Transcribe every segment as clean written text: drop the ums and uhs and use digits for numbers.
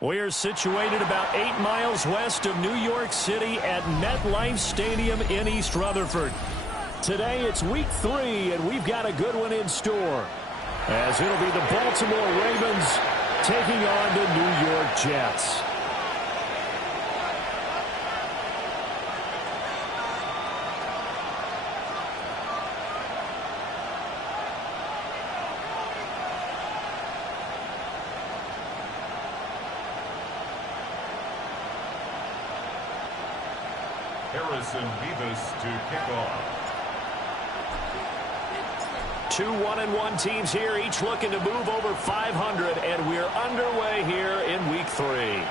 We're situated about 8 miles west of New York City at MetLife Stadium in East Rutherford. Today it's week 3, and we've got a good one in store, as it'll be the Baltimore Ravens taking on the New York Jets. Harrison Beavis to kick off. 2 1-1 teams here, each looking to move over 500, and we're underway here in week 3.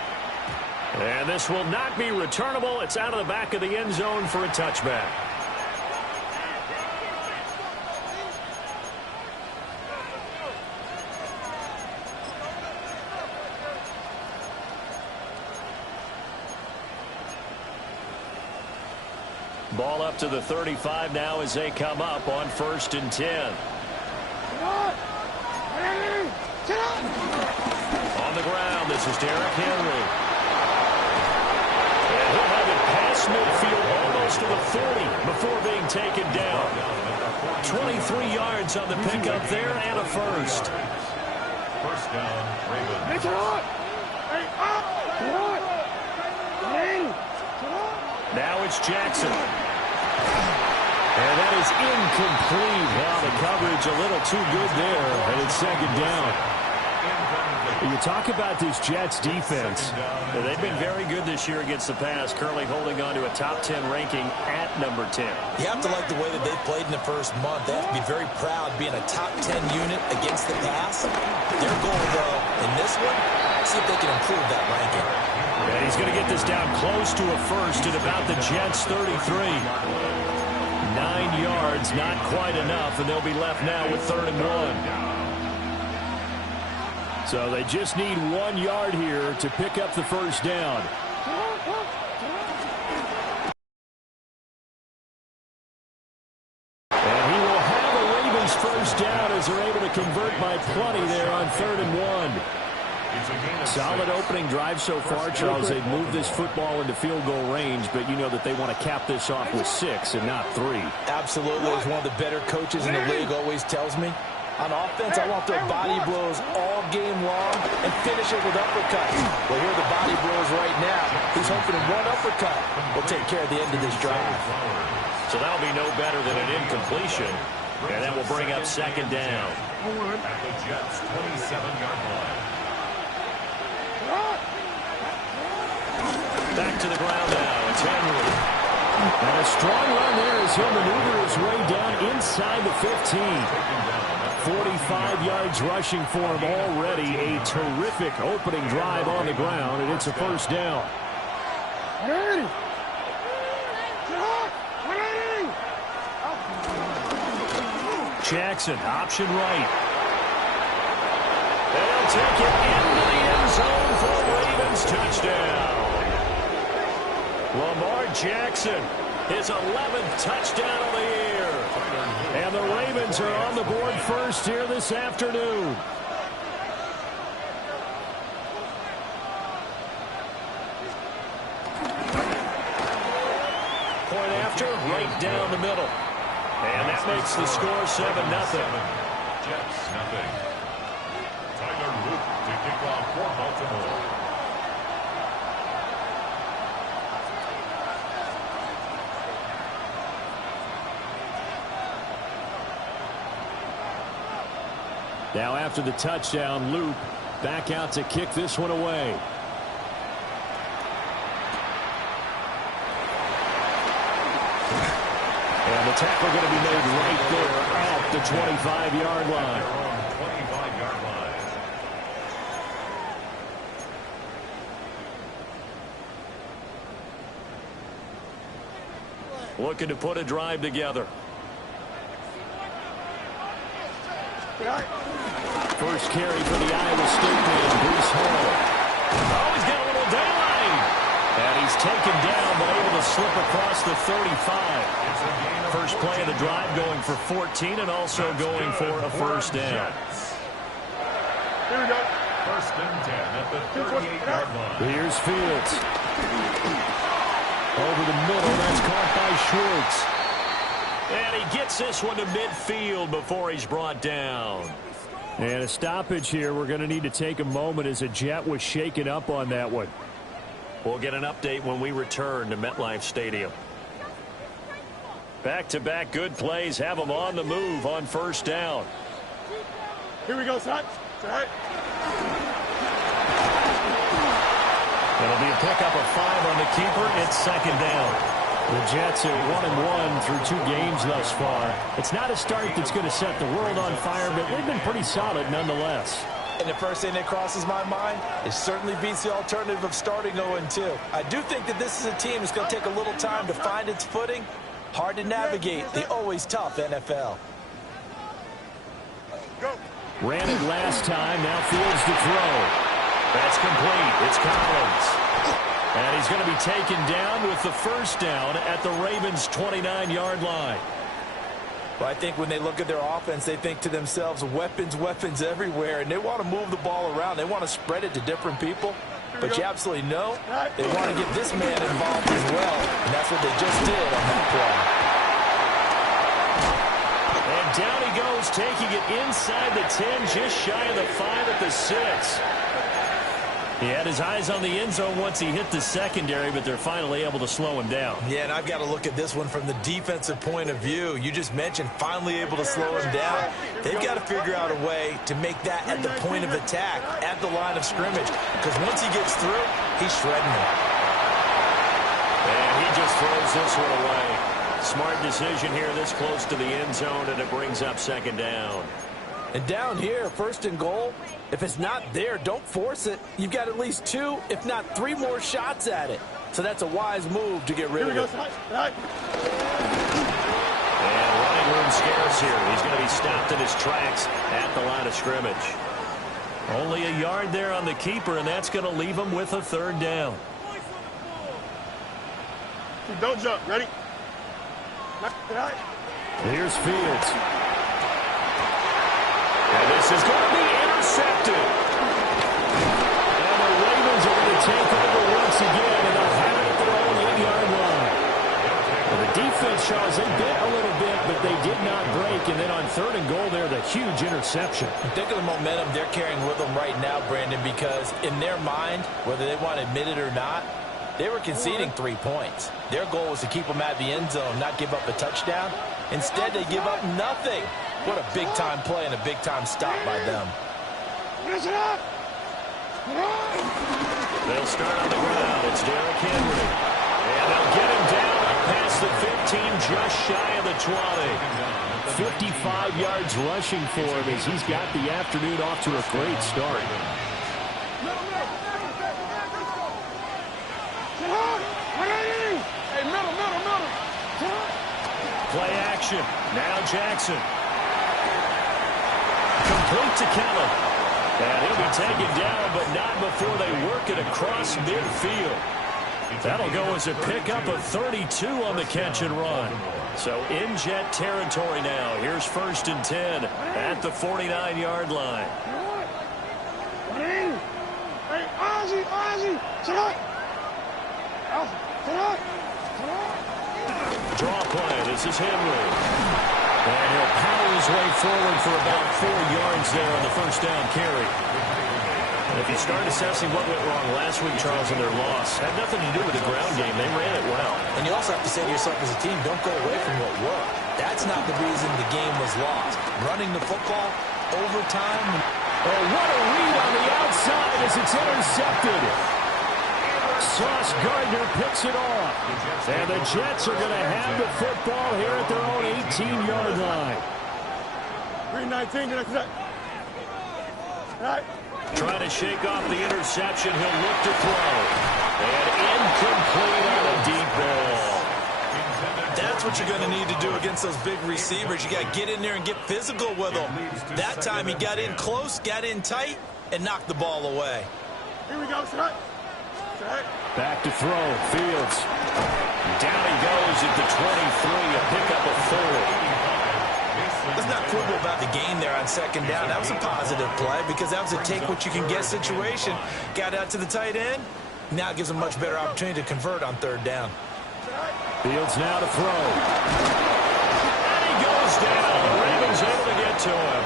And this will not be returnable. It's out of the back of the end zone for a touchback. Ball up to the 35 now as they come up on 1st and 10. On the ground, this is Derrick Henry. And he'll have it past midfield almost to the 40 before being taken down. 23 yards on the pickup there and a first. First down, Ravens. Now it's Jackson. And that is incomplete. Wow, the coverage a little too good there, and it's 2nd down. You talk about this Jets defense. They've been very good this year against the pass, currently holding on to a top 10 ranking at number 10. You have to like the way that they played in the first month. They have to be very proud being a top 10 unit against the pass. Their goal, though, in this one, see if they can improve that ranking. And he's going to get this down close to a first at about the Jets' 33. 9 yards, not quite enough, and they'll be left now with 3rd and 1. So they just need 1 yard here to pick up the first down. And he will have a Ravens first down as they're able to convert by plenty there on 3rd and 1. Solid opening drive so far, Charles. They've moved this football into field goal range, but you know that they want to cap this off with 6 and not 3. Absolutely. As one of the better coaches in the league always tells me, on offense, I want their body blows all game long and finish it with uppercuts. Well, here are the body blows right now. He's hoping one uppercut will take care of the end of this drive. So that'll be no better than an incompletion, and that will bring up 2nd down. At the Jets' 27-yard line. Back to the ground now. It's Henry. And a strong run there as he'll maneuver his way down inside the 15. 45 yards rushing for him already. A terrific opening drive on the ground, and it's a first down. Jackson, option right. They'll take it into the end zone for a Ravens touchdown. Lamar Jackson, his 11th touchdown of the year. And the Ravens are on the board first here this afternoon. Point after, right down the middle. And that makes the score 7-0. Jets, nothing. Tyler Luke to kick off for Baltimore. Now after the touchdown, Luke back out to kick this one away. And the tackle going to be made right there at the 25-yard line. looking to put a drive together. First carry for the Iowa State man, Breece Hall. Oh, he's got a little daylight. And he's taken down, but able to slip across the 35. First play of the drive going for 14 and also going for a first down. Here we go. First and 10 at the 38-yard line. Here's Fields. Over the middle, that's caught by Schwartz. And he gets this one to midfield before he's brought down. And a stoppage here. We're going to need to take a moment as a Jet was shaken up on that one. We'll get an update when we return to MetLife Stadium. Back-to-back good plays have them on the move on first down. Here we go, son. Right. It'll be a pickup of 5 on the keeper. It's second down. The Jets are 1-1 through 2 games thus far. It's not a start that's going to set the world on fire, but they've been pretty solid nonetheless. And the first thing that crosses my mind, it certainly beats the alternative of starting 0-2. I do think that this is a team that's going to take a little time to find its footing. Hard to navigate the always tough NFL. Go. Ran it last time. Now Fields to throw. That's complete. It's Collins. And he's going to be taken down with the first down at the Ravens' 29-yard line. Well, I think when they look at their offense, they think to themselves, weapons, weapons everywhere, and they want to move the ball around. They want to spread it to different people. But you absolutely know they want to get this man involved as well, and that's what they just did on that play. And down he goes, taking it inside the 10, just shy of the 5 at the 6. He had his eyes on the end zone once he hit the secondary, but they're finally able to slow him down. Yeah, and I've got to look at this one from the defensive point of view. You just mentioned finally able to slow him down. They've got to figure out a way to make that at the point of attack, at the line of scrimmage, because once he gets through, he's shredding them. And he just throws this one away. Smart decision here this close to the end zone, and it brings up second down. And down here, first and goal, if it's not there, don't force it. You've got at least 2, if not 3 more shots at it. So that's a wise move to get rid of it. And running room scarce here. He's going to be stopped in his tracks at the line of scrimmage. Only a yard there on the keeper, and that's going to leave him with a third down. Don't jump. Ready? Here's Fields. And this is going to be intercepted. And the Ravens are going to take over once again, and they'll have it at their own 8-yard line. Well, the defense, Charles, they bit a little bit, but they did not break. And then on third and goal there, the huge interception. Think of the momentum they're carrying with them right now, Brandon, because in their mind, whether they want to admit it or not, they were conceding 3 points. Their goal was to keep them at the end zone, not give up a touchdown. Instead, they give up nothing. What a big-time play and a big-time stop by them. They'll start on the ground. It's Derrick Henry. And they'll get him down past the 15, just shy of the 20. 55 yards rushing for him as he's got the afternoon off to a great start. Play action. Now Jackson. Complete to Kellen. And he'll be taken down, but not before they work it across midfield. That'll go as a pickup of 32 on the catch and run. So in Jet territory now. Here's first and 10 at the 49-yard line. Draw play. This is Henry. And he'll power his way forward for about 4 yards there on the first down carry. And if you start assessing what went wrong last week, Charles, in their loss, had nothing to do with the ground game. They ran it well. And you also have to say to yourself as a team, don't go away from what worked. That's not the reason the game was lost. Running the football, overtime. Oh, what a read on the outside as it's intercepted. Sauce Gardner picks it off. And the Jets are going to have the football here at their own 18-yard line. 319. Right. Trying to shake off the interception. He'll look to throw. And incomplete on a deep ball. That That's what you're going to need to do against those big receivers. You got to get in there and get physical with them. That time he got in close, got in tight, and knocked the ball away. Here we go, set. Set. Back to throw. Fields. Down he goes at the 23, a pickup of 4. Let's not quibble about the gain there on second down. That was a positive play because that was a take-what-you-can-get situation. Got out to the tight end. Now it gives him a much better opportunity to convert on third down. Fields now to throw. And he goes down. The Ravens able to get to him.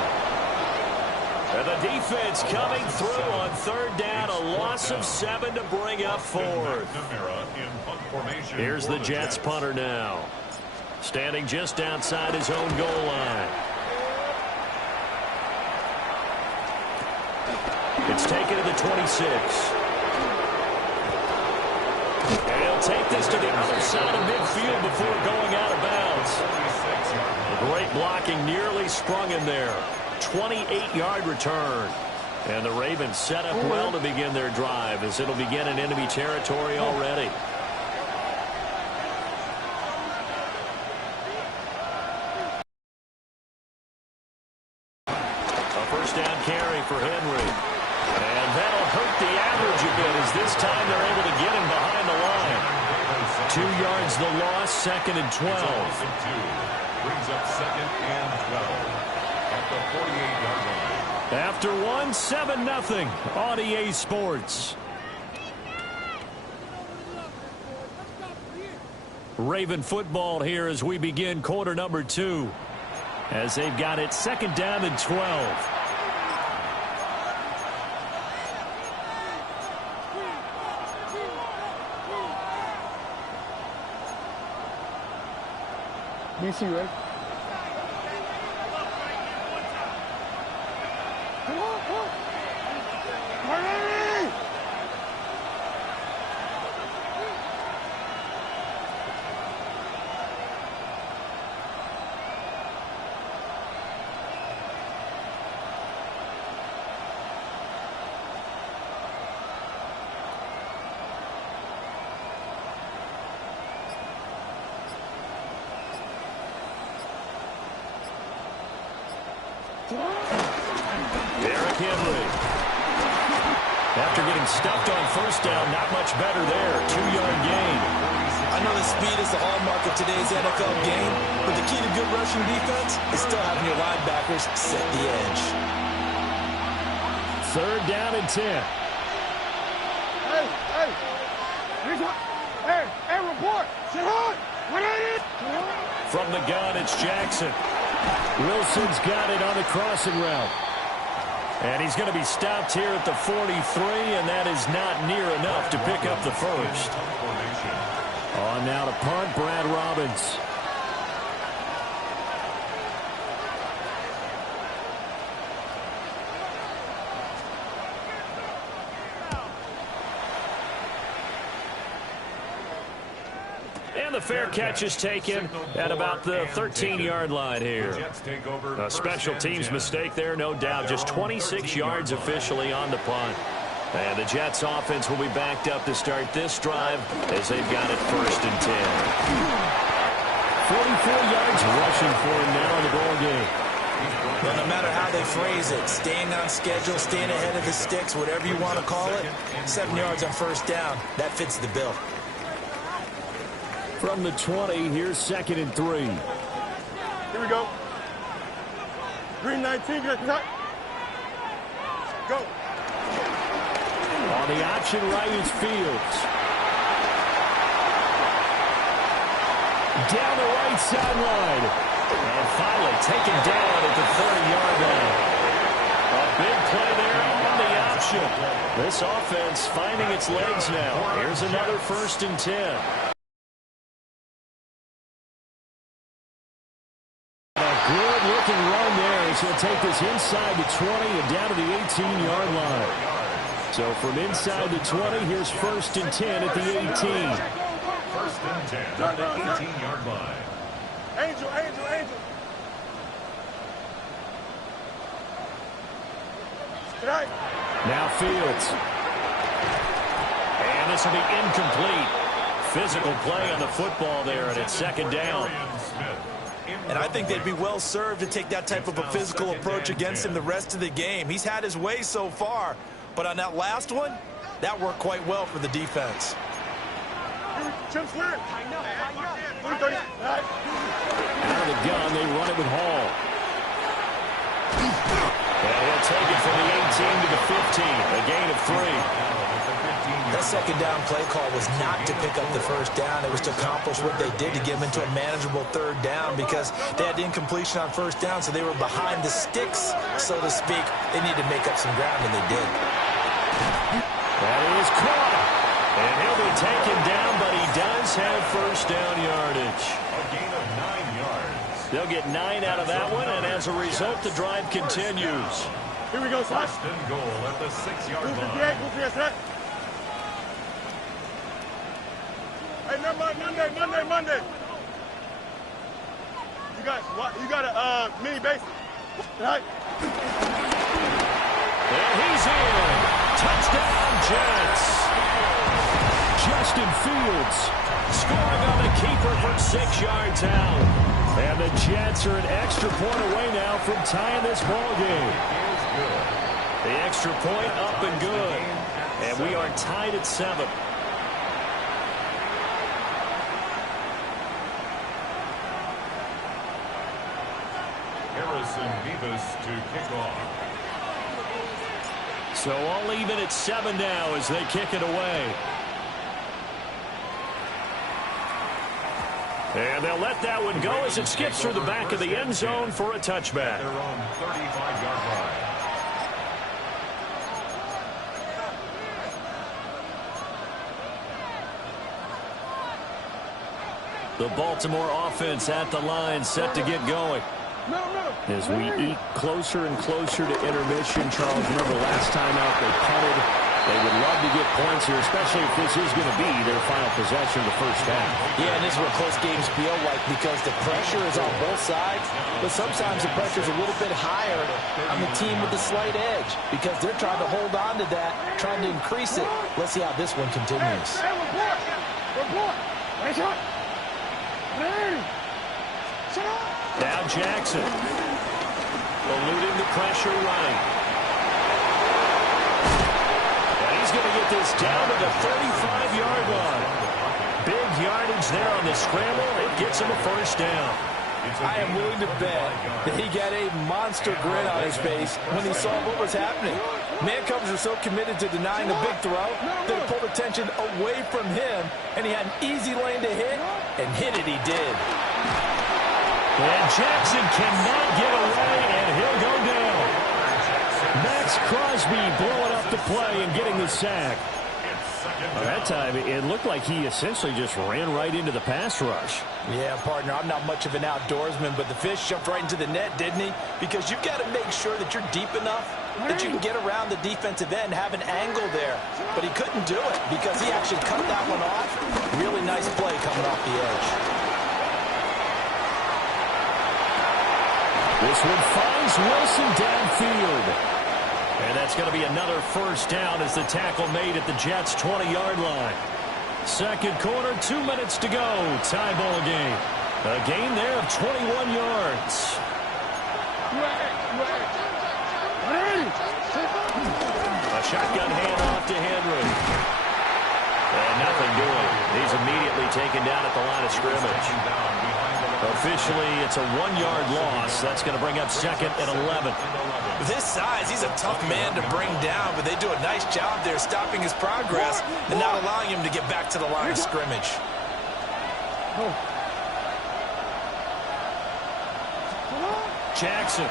And the defense coming through on third down. A loss of 7 to bring up fourth. Here's the Jets punter now. Standing just outside his own goal line. It's taken to the 26. And he'll take this to the other side of midfield before going out of bounds. The great blocking nearly sprung him there. 28-yard return. And the Ravens set up well to begin their drive as it'll begin in enemy territory already. A first down carry for Henry. And that'll hurt the average a bit as this time they're able to get him behind the line. 2 yards the loss, second and 12. Brings up second and 12 at the 48-yard line. After 1, 7-0 on EA Sports. Raven football here as we begin quarter number 2. As they've got it second down and 12. DC, right? Come on, come on. Hurry! Derrick Henry. After getting stuffed on first down, not much better there. 2-yard gain. I know that speed is the hallmark of today's NFL game, but the key to good rushing defense is still having your linebackers set the edge. Third down and 10. Hey, hey! Hey, report! Sit hard! What is it? From the gun, it's Jackson. Wilson's got it on the crossing route. And he's going to be stopped here at the 43, and that is not near enough to pick up the first. On now to punt, Brad Robbins. And the fair catch is taken at about the 13-yard line here. A special teams mistake there, no doubt. Just 26 yards officially on the punt. And the Jets offense will be backed up to start this drive as they've got it first and 10. 44 yards rushing for him now in the ball game. Well, no matter how they phrase it, staying on schedule, staying ahead of the sticks, whatever you want to call it, 7 yards on first down, that fits the bill. From the 20, here's second and 3. Here we go. Green 19, get cut. Go. On the option right is Fields. Down the right sideline. And finally taken down at the 30-yard line. A big play there on the option. This offense finding its legs now. Here's another first and 10. Good-looking run there as he'll take this inside the 20 and down to the 18-yard line. So from inside the 20, here's first and 10 at the 18. First and 10 at the 18-yard line. Angel. Tonight. Now Fields. And this will be incomplete. physical play on the football there, and it's second down. And I think they'd be well served to take that type of a physical approach against him the rest of the game. He's had his way so far, but on that last one, that worked quite well for the defense. Chip Swear. Out of the gun, they run it with Hall. And he'll take it from the 18 to the 15, a gain of 3. That second down play call was not to pick up the first down. It was to accomplish what they did to get them into a manageable third down because they had incompletion on first down, so they were behind the sticks, so to speak. They needed to make up some ground, and they did. That is caught. And he'll be taken down, but he does have first down yardage. A gain of 9 yards. They'll get 9 out of that one, and as a result, the drive continues. Here we go, son. First and goal at the 6-yard Move line. the move the Hey, Monday. You got a mini base, right? And he's in. Touchdown, Jets. Justin Fields scoring on the keeper for 6 yards out. And the Jets are an extra point away now from tying this ball game. The extra point up and good. And we are tied at 7. Harrison Beavis to kick off. So all even at 7 now as they kick it away. And they'll let that one go as it skips through the back of the end zone for a touchback. Their own 35-yard line. The Baltimore offense at the line, set to get going. As we eke closer and closer to intermission, Charles, remember last time out they punted. They would love to get points here, especially if this is going to be their final possession of the first half. Yeah, and this is what close games feel like because the pressure is on both sides, but sometimes the pressure is a little bit higher on the team with the slight edge because they're trying to hold on to that, trying to increase it. Let's see how this one continues. Now Jackson, eluding the pressure running. And he's going to get this down to the 35-yard line. Big yardage there on the scramble. It gets him a first down. I am willing to bet that he got a monster grin on his face when he saw what was happening. Man-covers are so committed to denying the big throw that it pulled attention away from him, and he had an easy lane to hit, and hit it he did. And Jackson cannot get away, and he'll go down. Max Crosby blowing up the play and getting the sack. That time, it looked like he essentially just ran right into the pass rush. Yeah, partner, I'm not much of an outdoorsman, but the fish jumped right into the net, didn't he? Because you've got to make sure that you're deep enough that you can get around the defensive end, have an angle there. But he couldn't do it because he actually cut that one off. Really nice play coming off the edge. This one finds Wilson downfield. And that's going to be another first down as the tackle made at the Jets' 20-yard line. Second quarter, 2 minutes to go. Tie ball game. A gain there of 21 yards. A shotgun handoff to Henry. And nothing doing. He's immediately taken down at the line of scrimmage. Officially, it's a 1-yard loss. That's going to bring up second and 11. With his size, he's a tough man to bring down, but they do a nice job there stopping his progress and not allowing him to get back to the line of scrimmage. Jackson.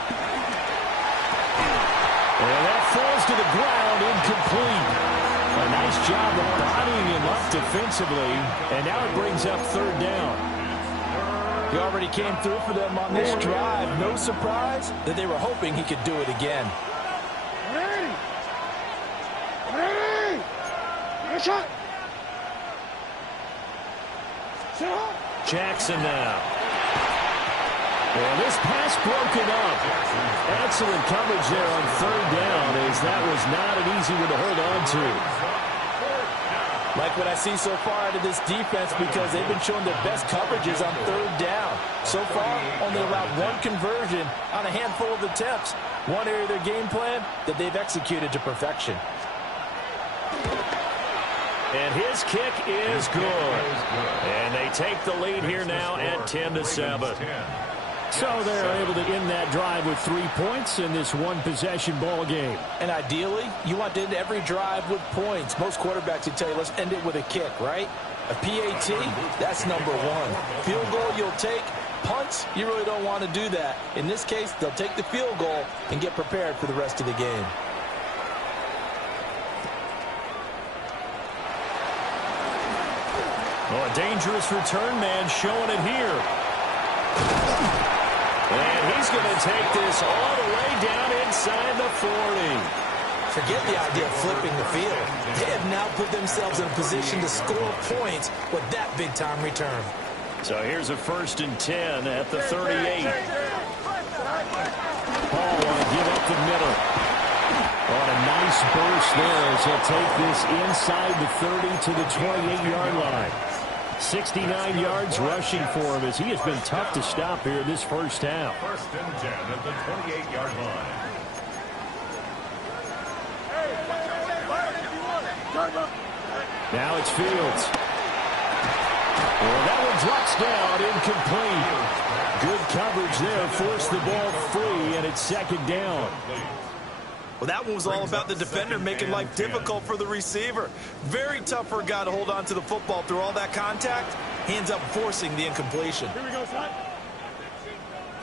And that falls to the ground, incomplete. A nice job of bodying him up defensively, and now it brings up third down. He already came through for them on this drive. No surprise that they were hoping he could do it again. Jackson now. And this pass broken up. Excellent coverage there on third down as that was not an easy one to hold on to. Like what I see so far out of this defense because they've been showing their best coverages on third down. So far, only allowed one conversion on a handful of attempts. One area of their game plan that they've executed to perfection. And his kick is good. And they take the lead here now at 10-7. So they're able to end that drive with 3 points in this one-possession ball game. And ideally, you want to end every drive with points. Most quarterbacks would tell you, let's end it with a kick, right? A PAT, that's number one. Field goal you'll take. Punts, you really don't want to do that. In this case, they'll take the field goal and get prepared for the rest of the game. Oh, a dangerous return man showing it here. And he's going to take this all the way down inside the 40. Forget the idea of flipping the field. They have now put themselves in a position to score points with that big-time return. So here's a 1st and 10 at the 38. Paul want to give up the middle. On a nice burst there as he'll take this inside the 30 to the 28-yard line. 69 yards rushing for him as he has been tough to stop here this first half. 1st and 10 at the 28-yard line. Now it's Fields. Well, that one drops down, incomplete. Good coverage there, forced the ball free, and it's 2nd down. Well, that one was all about the defender making life difficult for the receiver. Very tough for a guy to hold on to the football through all that contact. He ends up forcing the incompletion. Here we go, son.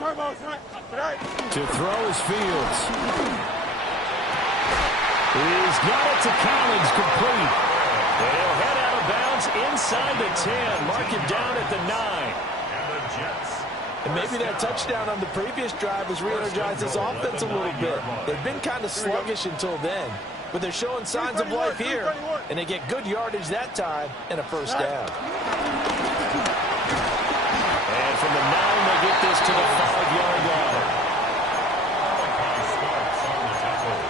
To throw is Fields. He's got it to Collins, complete. And he'll head out of bounds inside the 10. Mark him down at the 9. And the Jets. And maybe that touchdown on the previous drive has re-energized this offense a little bit. They've been kind of sluggish until then, but they're showing signs of life here, and they get good yardage that time and a 1st down. And from the 9, they get this to the 5-yard line. Starts on the tackle.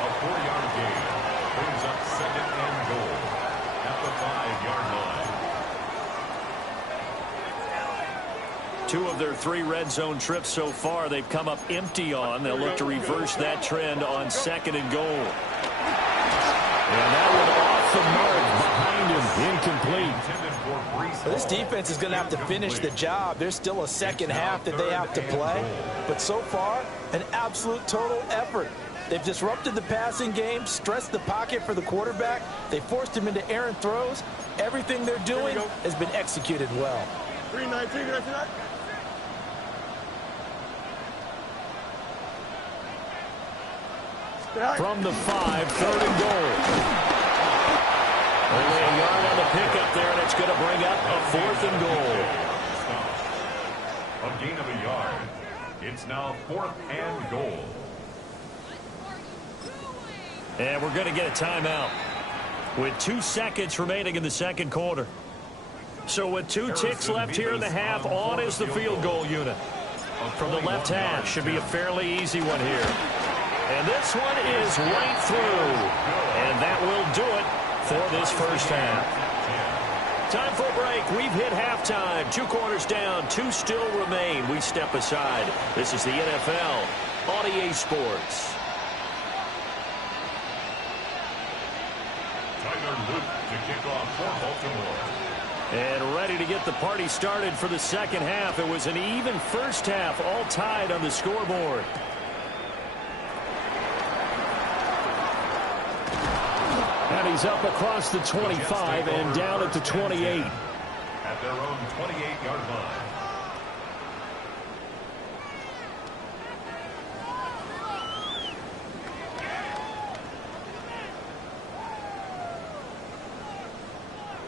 A 4-yard gain brings up 2nd and goal at the 5-yard line. 2 of their 3 red zone trips so far they've come up empty on. They'll look to reverse that trend on 2nd and goal. And that one off the mark behind him, incomplete. This defense is going to have to finish the job. There's still a second half that they have to play. But so far, an absolute total effort. They've disrupted the passing game, stressed the pocket for the quarterback. They forced him into errant throws. Everything they're doing has been executed well. 3-9. From the 5, 3rd and goal. Only a yard on the pickup there, and it's going to bring up a 4th and goal. A gain of a yard. It's now 4th and goal. And we're going to get a timeout with 2 seconds remaining in the 2nd quarter. So with 2 ticks left here in the half, on is the field goal unit. From the left half, should be a fairly easy one here. And this one is right through. And that will do it for this first half. Time for a break. We've hit halftime. 2 quarters down. 2 still remain. We step aside. This is the NFL on EA Sports. Tyler Luke to kick off for Baltimore. And ready to get the party started for the 2nd half. It was an even first half, all tied on the scoreboard. And he's up across the 25 and down at the 28. At their own 28-yard line.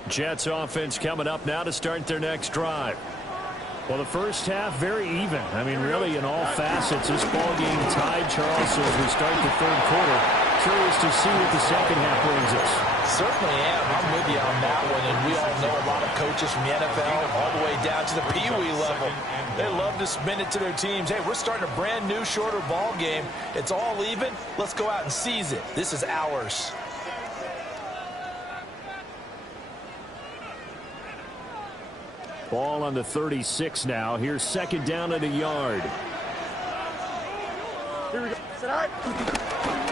Jets offense coming up now to start their next drive. Well, the first half, very even. I mean, really, in all facets, this ball game tied, Charles, so as we start the 3rd quarter. Curious to see what the 2nd half brings us. Certainly am. I'm with you on that one, and we all know a lot of coaches from the NFL all the way down to the Pee-wee level. They love to spin it to their teams. Hey, we're starting a brand new, shorter ball game. It's all even. Let's go out and seize it. This is ours. Ball on the 36 now. Here's second down at a yard. Here we go.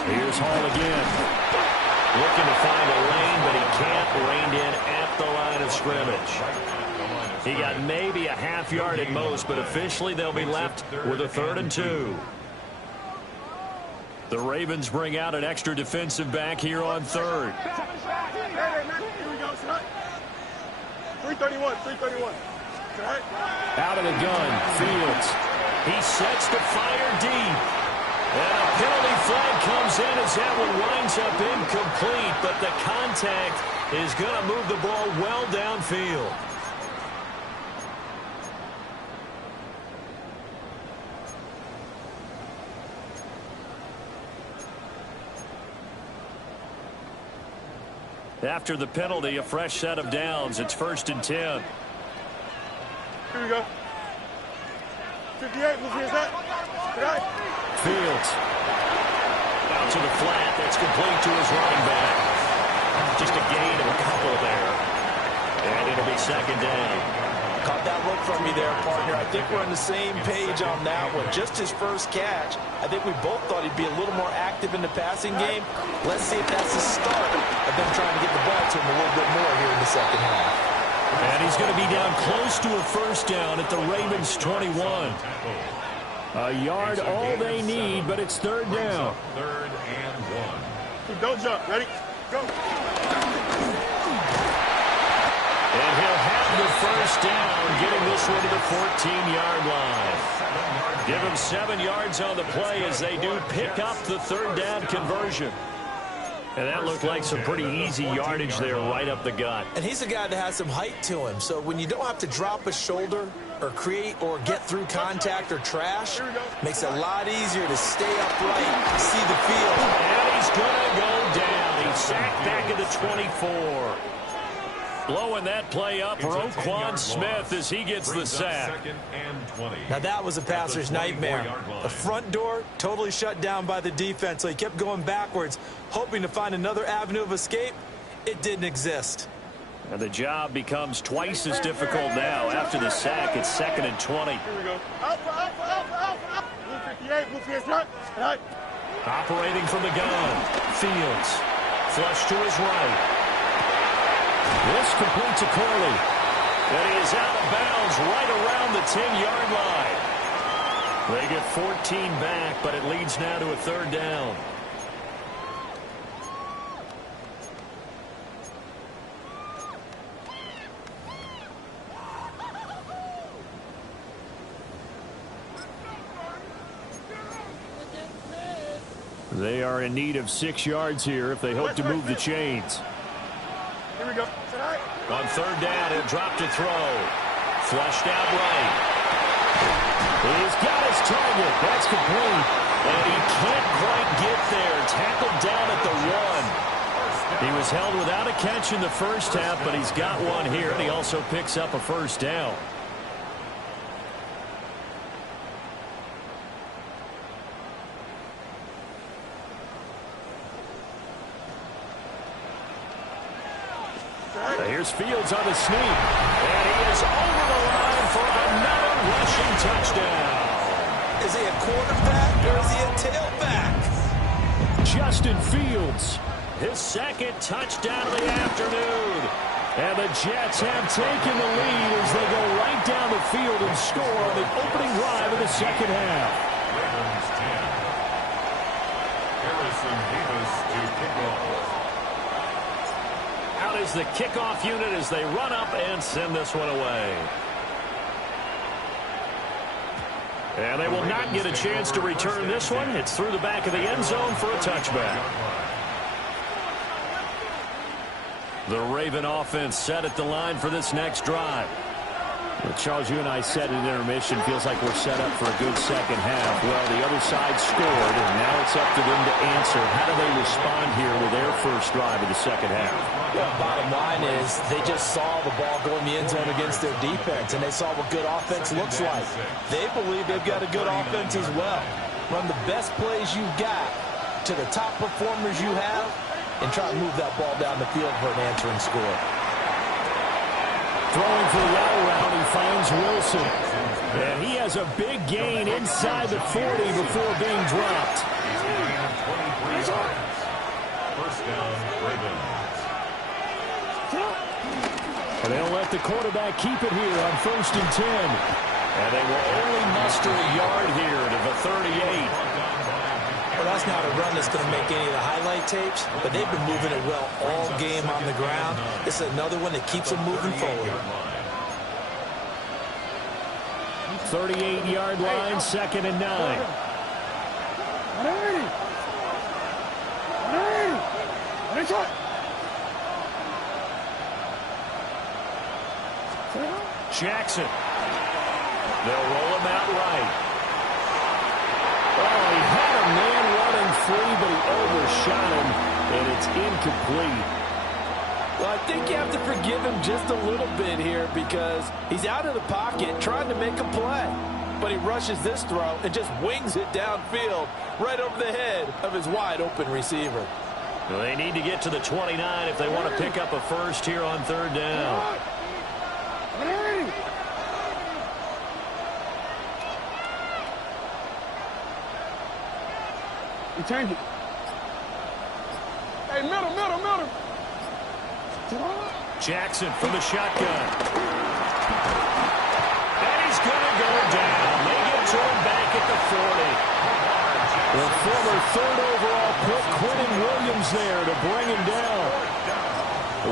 Here's Hall again. Looking to find a lane, but he can't. Reined in at the line of scrimmage. He got maybe a half yard at most, but officially they'll be left with a 3rd and 2. The Ravens bring out an extra defensive back here on 3rd. Here we go. 331. 331. Out of the gun, Fields. He sets to fire deep. And a penalty flag comes in as that one winds up incomplete, but the contact is going to move the ball well downfield. After the penalty, a fresh set of downs. It's 1st and 10. Here we go. 58. Move here, that. Fields. Out to the flat. That's complete to his running back. Just a gain of a couple there. And it'll be 2nd down. Caught that look from me there, partner. I think we're on the same page on that one. Just his first catch. I think we both thought he'd be a little more active in the passing game. Let's see if that's the start of them trying to get the ball to him a little bit more here in the second half. And he's going to be down close to a 1st down at the Ravens 21. A yard all they need, but it's 3rd down. 3rd and 1. Don't jump. Ready? Go. And he'll have the 1st down, getting this one to the 14-yard line. Give him 7 yards on the play as they do pick up the 3rd down conversion. And that looked like some pretty easy yardage there right up the gut. And he's a guy that has some height to him. So when you don't have to drop a shoulder or create or get through contact or trash, makes it a lot easier to stay upright, see the field. And he's going to go down. He's sacked back at the 24. Blowing that play up, Roquan Smith as he gets the sack. Now that was a passer's nightmare. The front door totally shut down by the defense, so he kept going backwards, hoping to find another avenue of escape. It didn't exist. And the job becomes twice as difficult now. After the sack, it's 2nd and 20. Here we go. Alpha. Move 58. Move here, right. Operating from the gun. Fields. Flush to his right. This complete to Corley. And he is out of bounds right around the 10-yard line. They get 14 back, but it leads now to a 3rd down. They are in need of 6 yards here if they hope to move the chains. Here we go. On 3rd down, he'll drop to throw. Flushed out right. He's got his target. That's complete. And he can't quite get there. Tackled down at the 1. He was held without a catch in the first half, but he's got one here, and he also picks up a 1st down. Here's Fields on the sneak. And he is over the line for another rushing touchdown. Is he a quarterback or is he a tailback? Justin Fields, his 2nd touchdown of the afternoon. And the Jets have taken the lead as they go right down the field and score on the opening drive of the second half. Ravens 10. Harrison Davis to kick off. Out is the kickoff unit as they run up and send this one away. And they will not get a chance to return this one. It's through the back of the end zone for a touchback. The Raven offense set at the line for this next drive. Well, Charles, you and I said at intermission, feels like we're set up for a good second half. Well, the other side scored, and now it's up to them to answer. How do they respond here with their first drive of the second half? Well, bottom line is they just saw the ball go in the end zone against their defense, and they saw what good offense looks like. They believe they've got a good offense as well. Run the best plays you've got to the top performers you have, and try to move that ball down the field for an answering score. Throwing for the out route, he finds Wilson. And he has a big gain inside the 40 before being dropped. First down, Ravens. And they'll let the quarterback keep it here on 1st and 10. And they will only muster a yard here to the 38. Well, that's not a run that's going to make any of the highlight tapes, but they've been moving it well all game on the ground. This is another one that keeps them moving forward. 38-yard line, 2nd and 9. Jackson. They'll roll him out right. Oh, he had a man running free, but he overshot him, and it's incomplete. Well, I think you have to forgive him just a little bit here because he's out of the pocket trying to make a play. But he rushes this throw and just wings it downfield right over the head of his wide-open receiver. Well, they need to get to the 29 if they want to pick up a first here on 3rd down. You change it. Hey, middle. Jackson from the shotgun. And he's going to go down. They get to him back at the 40. The former 3rd overall pick, Quentin Williams, there to bring him down.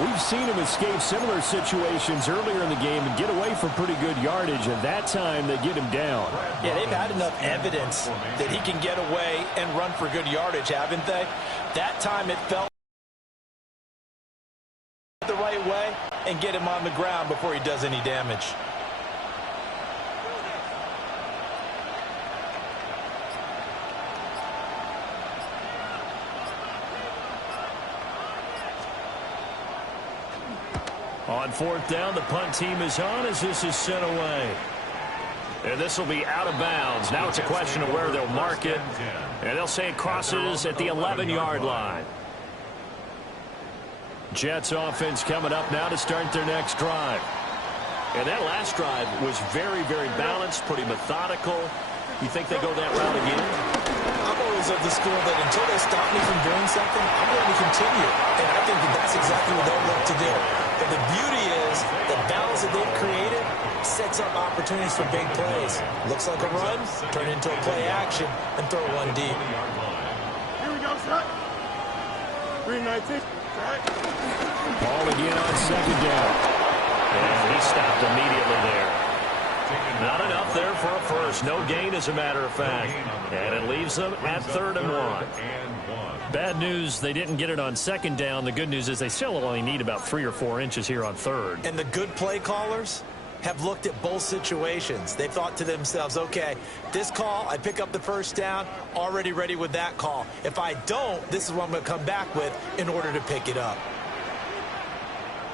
We've seen him escape similar situations earlier in the game and get away from pretty good yardage, and that time they get him down. Yeah, they've had enough evidence that he can get away and run for good yardage, haven't they? That time it felt the right way and get him on the ground before he does any damage. On 4th down, the punt team is on as this is sent away. And this will be out of bounds. Now it's a question of where they'll mark it. And they'll say it crosses at the 11-yard line. Jets offense coming up now to start their next drive. And that last drive was very, very balanced, pretty methodical. You think they go that route again? I'm always of the school that until they stop me from doing something, I'm going to continue. And I think that that's exactly what they'll look to do. But the beauty is the balance that they've created sets up opportunities for big plays. Looks like a run, turn into a play action, and throw one deep. Here we go, shot. 319. Ball again on 2nd down. And he stopped immediately there. Not enough there for a first. No gain, as a matter of fact. And it leaves them at 3rd and 1. Bad news, they didn't get it on 2nd down. The good news is they still only need about 3 or 4 inches here on 3rd. And the good play callers have looked at both situations. They thought to themselves, okay, this call, I pick up the first down, already ready with that call. If I don't, this is what I'm going to come back with in order to pick it up.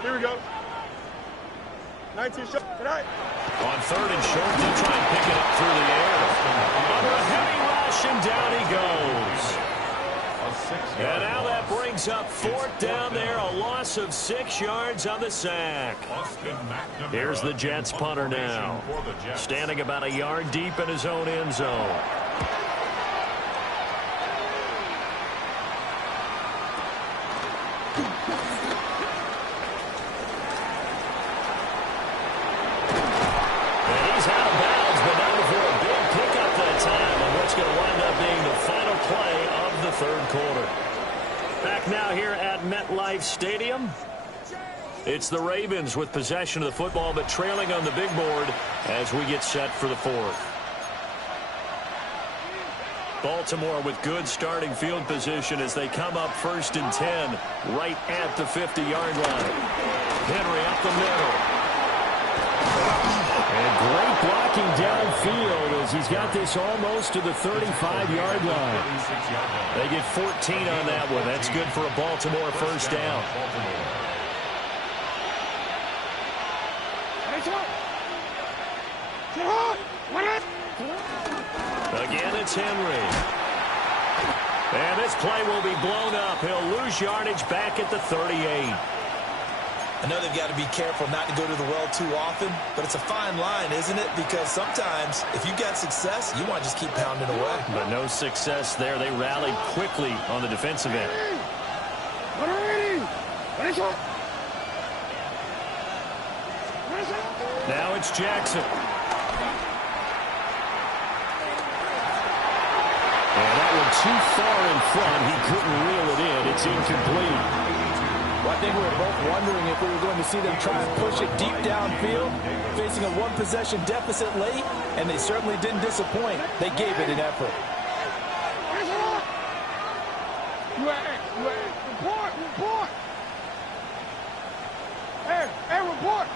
Here we go. 19 shot tonight. On 3rd and short, they'll try and pick it up through the air. Under a heavy rush, and down he goes. And now that brings up 4th down there, a loss of 6 yards on the sack. Here's the Jets punter now, standing about a yard deep in his own end zone. And he's out of bounds, but not before a big pickup that time on what's going to wind up being the final play of the 3rd quarter. Back now here at MetLife Stadium. It's the Ravens with possession of the football, but trailing on the big board as we get set for the 4th. Baltimore with good starting field position as they come up 1st and 10 right at the 50-yard line. Henry up the middle. And great blocking downfield as he's got this almost to the 35-yard line. They get 14 on that one. That's good for a Baltimore first down. Again, it's Henry. And this play will be blown up. He'll lose yardage back at the 38. I know they've got to be careful not to go to the well too often, but it's a fine line, isn't it? Because sometimes if you got success, you want to just keep pounding away. But no success there. They rallied quickly on the defensive end. Now it's Jackson. And that one too far in front. He couldn't reel it in. It's incomplete. Well, I think we were both wondering if we were going to see them try and push it deep downfield, facing a one-possession deficit late, and they certainly didn't disappoint. They gave it an effort. Report. Hey, report.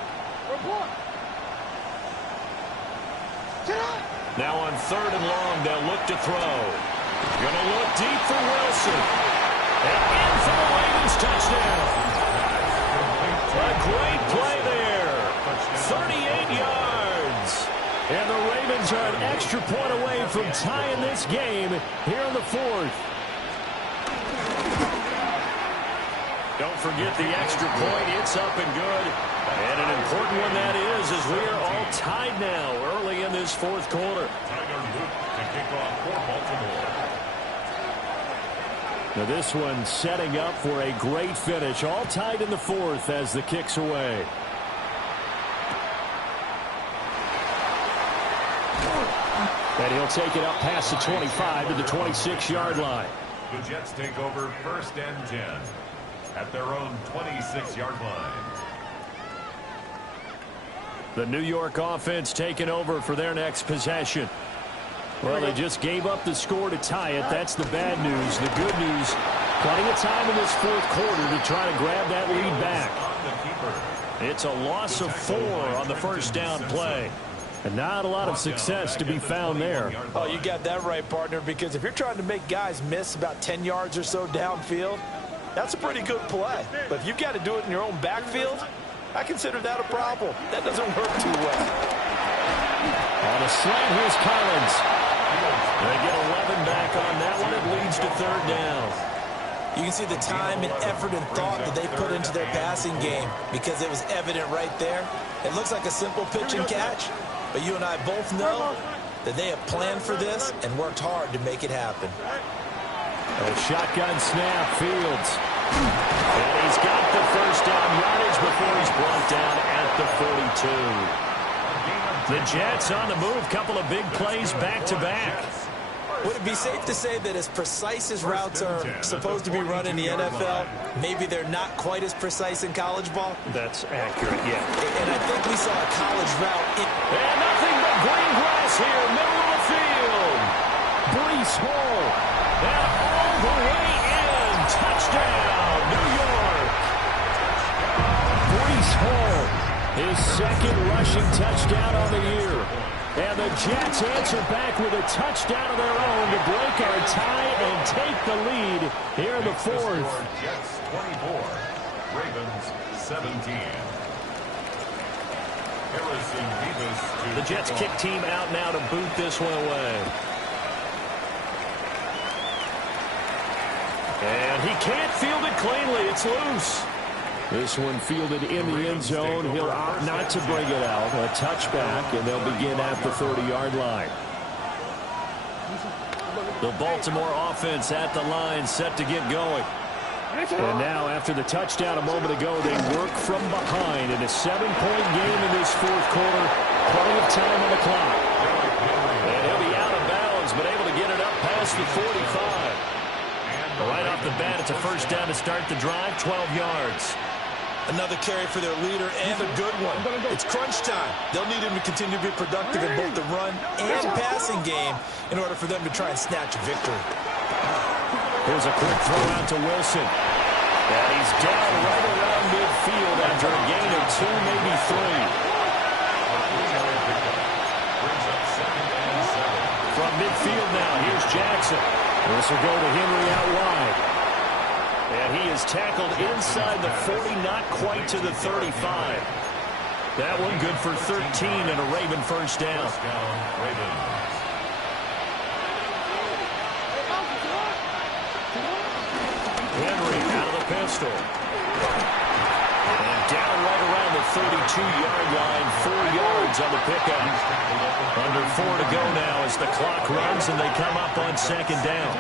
Now on 3rd and long, they'll look to throw. Gonna look deep for Wilson. And in for the Ravens touchdown. A great play there. 38 yards. And the Ravens are an extra point away from tying this game here in the 4th. Don't forget the extra point. It's up and good. And an important one that is, as we are all tied now early in this 4th quarter. Tiger Luke to kick off for Baltimore. Now this one setting up for a great finish. All tied in the 4th as the kick's away. And he'll take it up past the 25 to the 26-yard line. The Jets take over 1st and 10 at their own 26-yard line. The New York offense taking over for their next possession. Well, they just gave up the score to tie it. That's the bad news. The good news, plenty of time in this 4th quarter to try to grab that lead back. It's a loss of 4 on the first down play. And not a lot of success to be found there. Oh, you got that right, partner, because if you're trying to make guys miss about 10 yards or so downfield, that's a pretty good play. But if you've got to do it in your own backfield, I consider that a problem. That doesn't work too well. On a slant, here's Collins. They get 11 back on that one. It leads to 3rd down. You can see the time and effort and thought that they put into their passing game because it was evident right there. It looks like a simple pitch and catch, but you and I both know that they have planned for this and worked hard to make it happen. A shotgun snap, Fields. And he's got the first down yardage before he's brought down at the 42. The Jets on the move, couple of big plays back-to-back. Would it be safe to say that as precise as routes are supposed to be run in the NFL, maybe they're not quite as precise in college ball? That's accurate, yeah. And I think we saw a college route. And nothing but green grass here, middle of the field. Breece Hall. And all the way in. Touchdown, New York. Breece Hall, his 2nd rushing touchdown on the year. And the Jets answer back with a touchdown of their own to break our tie and take the lead here in the 4th. Jets 24, Ravens 17. Harrison Davis to The Jets kick team out now to boot this one away. And he can't field it cleanly. It's loose. This one fielded in the end zone. He'll opt not to bring it out. A touchback, and they'll begin at the 30-yard line. The Baltimore offense at the line, set to get going. And now, after the touchdown a moment ago, they work from behind in a 7-point game in this 4th quarter. Plenty of time on the clock. And he'll be out of bounds, but able to get it up past the 45. Right off the bat, it's a first down to start the drive, 12 yards. Another carry for their leader, and a good one. It's crunch time. They'll need him to continue to be productive in both the run and passing game in order for them to try and snatch a victory. Here's a quick throw out to Wilson. And he's down right around midfield after a gain of 2, maybe 3. From midfield now, here's Jackson. This will go to Henry out wide. And he is tackled inside the 40, not quite to the 35. That one good for 13 and a Raven first down. Henry out of the pistol. And down 32-yard line, 4 yards on the pickup. Under 4 to go now as the clock runs and they come up on second down.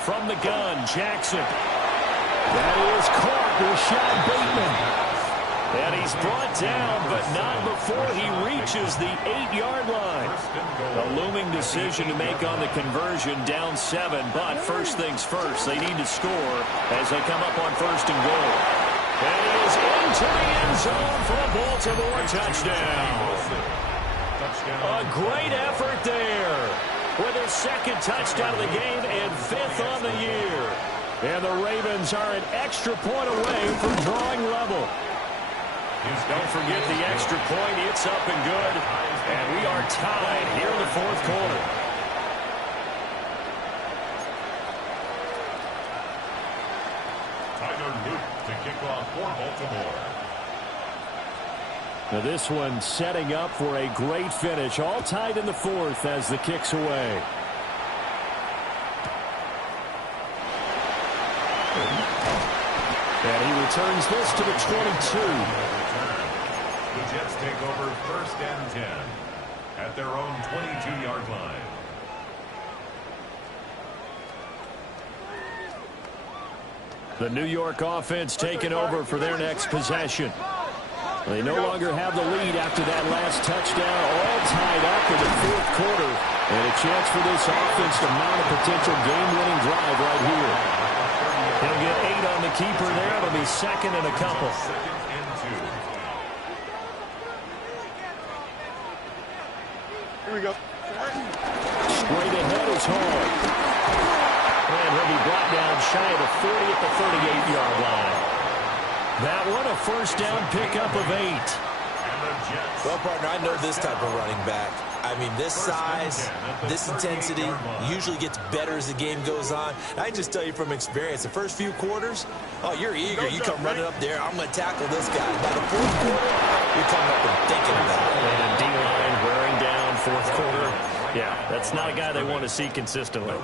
From the gun, Jackson. That is caught. Rashad Bateman. And he's brought down, but not before he reaches the 8-yard line. A looming decision to make on the conversion, down 7. But first things first, they need to score as they come up on first and goal. And he is into the end zone for a Baltimore touchdown. A great effort there with his second touchdown of the game and 5th on the year. And the Ravens are an extra point away from drawing level. Don't forget the extra point. It's up and good. And we are tied here in the fourth quarter. Tyler Luke to kick off for Baltimore. Now this one setting up for a great finish. All tied in the fourth as the kick's away. And he returns this to the 22. The Jets take over first and 10 at their own 22-yard line. The New York offense taking over for their next possession. They no longer have the lead after that last touchdown, all tied up in the fourth quarter. And a chance for this offense to mount a potential game-winning drive right here. He'll get 8 on the keeper there. It'll be second and a couple. Second and 2. Here we go. Straight ahead is Hall. And he'll be brought down shy of the 40 at the 38-yard line. That one a first down pickup of 8. Well, partner, I know this type of running back. I mean, this size, this intensity usually gets better as the game goes on. And I can just tell you from experience, the first few quarters, oh, you're eager. You come running up there, I'm going to tackle this guy. By the fourth quarter, you're coming up and thinking about it. And D-line wearing down fourth quarter. Yeah, that's not a guy they want to see consistently.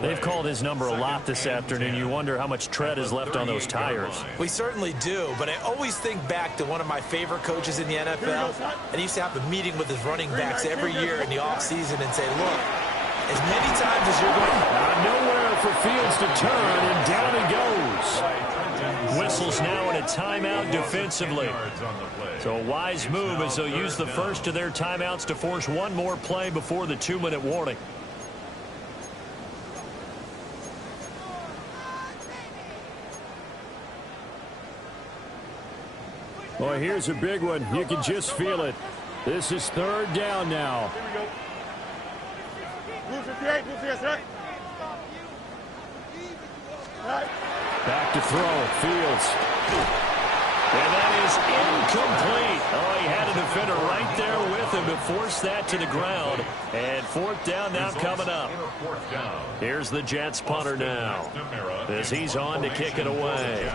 They've called his number a lot this afternoon. You wonder how much tread is left on those tires. We certainly do, but I always think back to one of my favorite coaches in the NFL, and he used to have a meeting with his running backs every year in the offseason and say, look, as many times as you're going... Nowhere for Fields to turn, and down he goes. Whistles now in a timeout defensively. So a wise move as they'll use the first of their timeouts to force one more play before the 2-minute warning. Well, here's a big one. You can just feel it. This is third down now. Here we go. Blue 58, blue 58, right? Right. Back to throw. Fields. And that is incomplete. Oh, he had a defender right there with him to force that to the ground. And fourth down now coming up. Here's the Jets punter now as he's on to kick it away.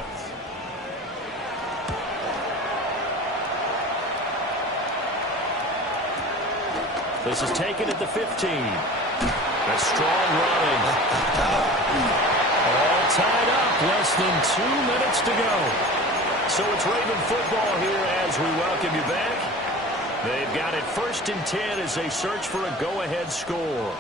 This is taken at the 15. A strong running. All tied up. Less than 2 minutes to go. So it's Raven football here as we welcome you back. They've got it first and 10 as they search for a go-ahead score.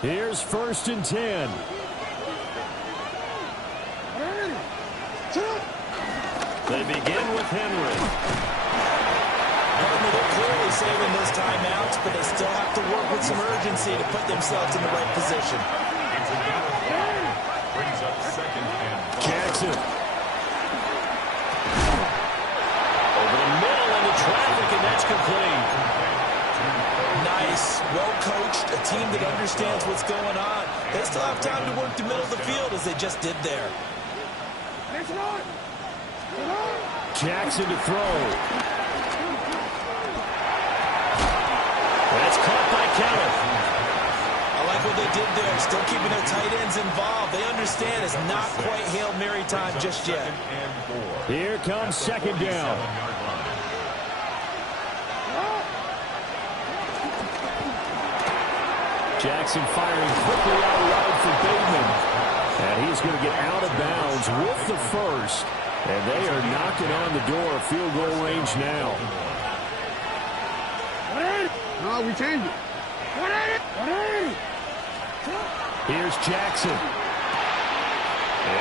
Here's first and 10. They begin with Henry. They're clearly saving those timeouts, but they still have to work with some urgency to put themselves in the right position. Brings up second and 5. Jackson. Over the middle into traffic, and that's complete. Nice, well-coached, a team that understands what's going on. They still have time to work the middle of the field as they just did there. Jackson to throw. That's caught by Kenneth. I like what they did there, still keeping their tight ends involved. They understand it's not quite Hail Mary time just yet. Here comes second down. Jackson firing quickly out wide for Bateman. And he's going to get out of bounds with the first. And they are knocking on the door of field goal range now. No, we changed it. Here's Jackson.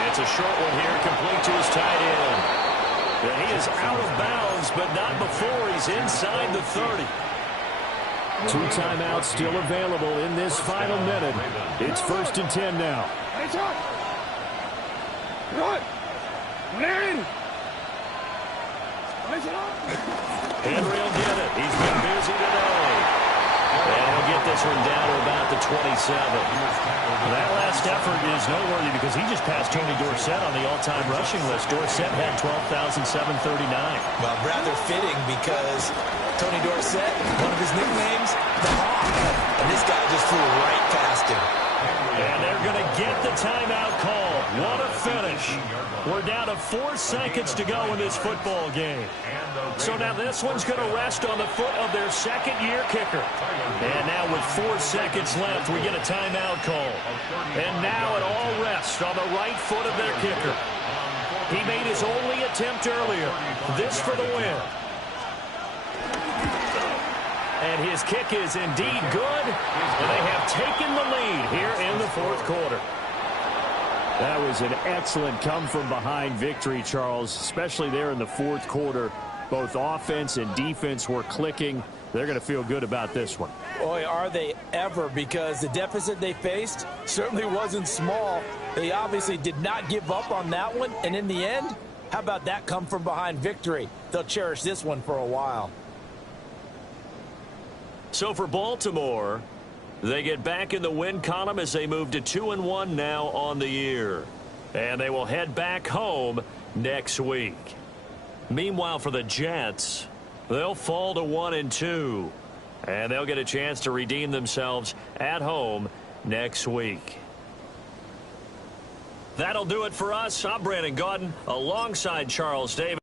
It's a short one here, complete to his tight end. And he is out of bounds, but not before he's inside the 30. 2 timeouts still available in this final minute. It's 1st and 10 now. Henry will get it. He's been busy today. And he'll get this one down to about the 27. That last effort is noteworthy because he just passed Tony Dorsett on the all-time rushing list. Dorsett had 12,739. Well, rather fitting because Tony Dorsett, one of his nicknames, the Hawk. And this guy just flew right past him. And they're going to get the timeout call. What a finish. We're down to 4 seconds to go in this football game. So now this one's going to rest on the foot of their second-year kicker. And now with 4 seconds left, we get a timeout call. And now it all rests on the right foot of their kicker. He made his only attempt earlier. This for the win. And his kick is indeed good. And they have taken the lead here in the 4th quarter. That was an excellent come-from-behind victory, Charles, especially there in the 4th quarter. Both offense and defense were clicking. They're going to feel good about this one. Boy, are they ever, because the deficit they faced certainly wasn't small. They obviously did not give up on that one. And in the end, how about that come-from-behind victory? They'll cherish this one for a while. So for Baltimore, they get back in the win column as they move to 2-1 now on the year. And they will head back home next week. Meanwhile, for the Jets, they'll fall to 1-2. And they'll get a chance to redeem themselves at home next week. That'll do it for us. I'm Brandon Gaudin alongside Charles Davis.